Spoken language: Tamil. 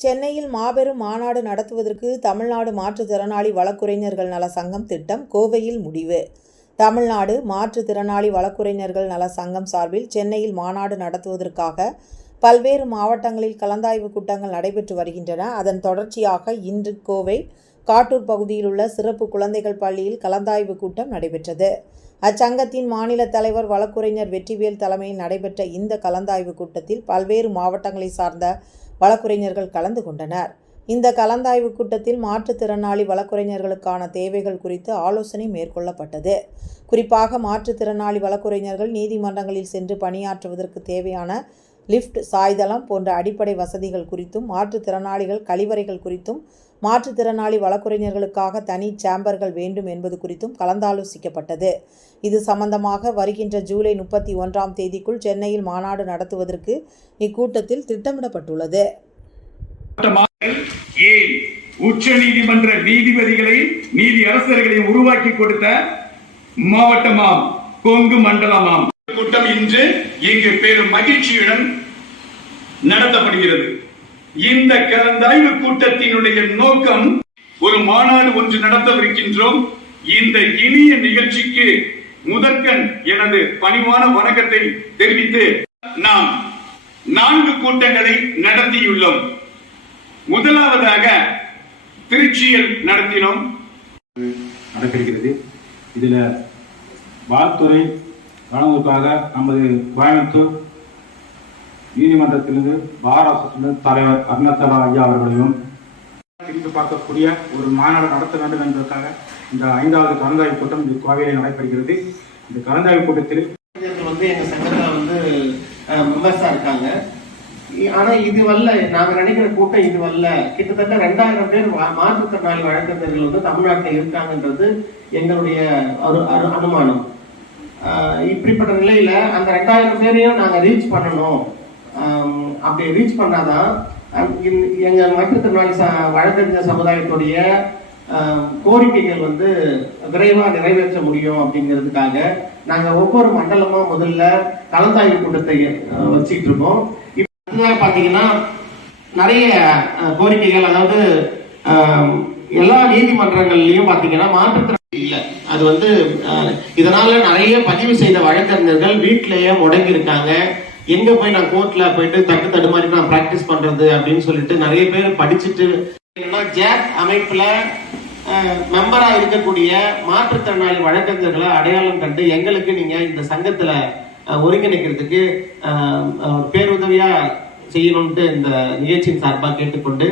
சென்னையில் மாபெரும் மாநாடு நடத்துவதற்கு தமிழ்நாடு மாற்றுத்திறனாளி வழக்குரைஞர்கள் நல சங்கம் திட்டம் கோவையில் முடிவு. தமிழ்நாடு மாற்றுத்திறனாளி வழக்குரைஞர்கள் நல சங்கம் சார்பில் சென்னையில் மாநாடு நடத்துவதற்காக பல்வேறு மாவட்டங்களில் கலந்தாய்வு கூட்டங்கள் நடைபெற்று வருகின்றன. அதன் தொடர்ச்சியாக இன்று கோவை காட்டூர் பகுதியில் உள்ள சிறப்பு குழந்தைகள் பள்ளியில் கலந்தாய்வு கூட்டம் நடைபெற்றது. அச்சங்கத்தின் மாநில தலைவர் வழக்குரைஞர் வெற்றிவேல் தலைமையில் நடைபெற்ற இந்த கலந்தாய்வு கூட்டத்தில் பல்வேறு மாவட்டங்களை சார்ந்த வழக்குரைஞர்கள் கலந்து கொண்டனர். இந்த கலந்தாய்வு கூட்டத்தில் மாற்றுத்திறனாளி வழக்குரைஞர்களுக்கான தேவைகள் குறித்து ஆலோசனை மேற்கொள்ளப்பட்டது. குறிப்பாக மாற்றுத்திறனாளி வழக்குரைஞர்கள் நீதிமன்றங்களில் சென்று பணியாற்றுவதற்கு தேவையான லிஃப்ட் சாய்தளம் போன்ற அடிப்படை வசதிகள் குறித்தும் மாற்றுத்திறனாளிகள் கழிவறைகள் குறித்தும் மாற்றுத்திறனாளி வழக்குரைஞர்களுக்காக தனி சேம்பர்கள் வேண்டும் என்பது குறித்தும் கலந்தாலோசிக்கப்பட்டது. இது சம்பந்தமாக வருகின்ற ஜூலை முப்பத்தி ஒன்றாம் தேதிக்குள் சென்னையில் மாநாடு நடத்துவதற்கு இக்கூட்டத்தில் திட்டமிடப்பட்டுள்ளது. உச்ச நீதிமன்ற நீதிபதிகளை நீதி அரசர்களை உருவாக்கி கொடுத்த மாவட்டமாம் கொங்கு மண்டலமாம்? கூட்டம் இன்று இங்கு பெரும் மகிழ்ச்சியுடன் நடத்தப்படுகிறது. இந்த கலந்தாய்வு கூட்டத்தினுடைய நோக்கம் ஒரு மாநாடு ஒன்று நடத்தவிருக்கின்றோம். இந்த இனிய நிகழ்ச்சிக்கு முதற்கண் எனது பணிவான வணக்கத்தை தெரிவித்து நாம் நான்கு கூட்டங்களை நடத்தியுள்ளோம். முதலாவதாக திருச்சியில் நடத்தினோம். நடக்கிறது. இதுல வாழ்த்துறை வழங்குவதற்காக நமது கோயம்புத்தூர் நீதிமன்றத்திலிருந்து பார் அசோசியேஷன் தலைவர் அருணாச்சலா ஐயா அவர்களையும் பிரித்து பார்க்கக்கூடிய ஒரு மாநாடு நடத்த வேண்டும் என்பதற்காக இந்த ஐந்தாவது கலந்தாய்வு கூட்டம் இந்த கோவையில் நடைபெறுகிறது. இந்த கலந்தாய்வு கூட்டத்தில் வந்து எங்க சங்கத்தில் வந்து மெம்பர்ஸா இருக்காங்க. ஆனா இது வரல நாங்க நினைக்கிற கூட்டம் இது வரல கிட்டத்தட்ட ரெண்டாயிரம் பேர் மாற்றுத்திறனாளி வழக்கறிஞர்கள் வந்து தமிழ்நாட்டில் இருக்காங்கன்றது எங்களுடைய ஒரு அனுமானம். இப்படிப்பட்ட நிலையில அந்த ரெண்டாயிரம் பேரையும் நாங்கள் ரீச் பண்ணணும். அப்படி ரீச் பண்ணாதான் எங்க மாற்றுத்திறனாளி ச- வழக்கறிஞர் சமுதாயத்துடைய கோரிக்கைகள் வந்து விரைவாக நிறைவேற்ற முடியும் அப்படிங்கிறதுக்காக நாங்க ஒவ்வொரு மண்டலமும் முதல்ல கலந்தாய்வு கூட்டத்தை வச்சுட்டு இருக்கோம். பாத்தீங்கன்னா நிறைய கோரிக்கைகள் அதாவது எல்லா நீதிமன்றங்கள்லயும் பாத்தீங்கன்னா மாற்றுத்திறன் இல்ல. அது வந்து இதனால நிறைய பதிவு செய்த வழக்கறிஞர்கள் வீட்டிலேயே முடங்கி இருக்காங்க. எங்க போய் நான் கோர்ட்ல போயிட்டு தட்டு தடுமாறி நான் பிராக்டிஸ் பண்றது அப்படின்னு சொல்லிட்டு நிறைய பேர் படிச்சுட்டு என்னன்னா அமைப்புல மெம்பரா இருக்கக்கூடிய மாற்றுத்திறனாளி வழக்கறிஞர்களை அடையாளம் கண்டு எங்களுக்கு நீங்க இந்த சங்கத்துல ஒருங்கிணைக்கிறதுக்கு பேருதவியா செய்யணும்ட்டு இந்த நிகழ்ச்சியின் சார்பாக கேட்டுக்கொண்டு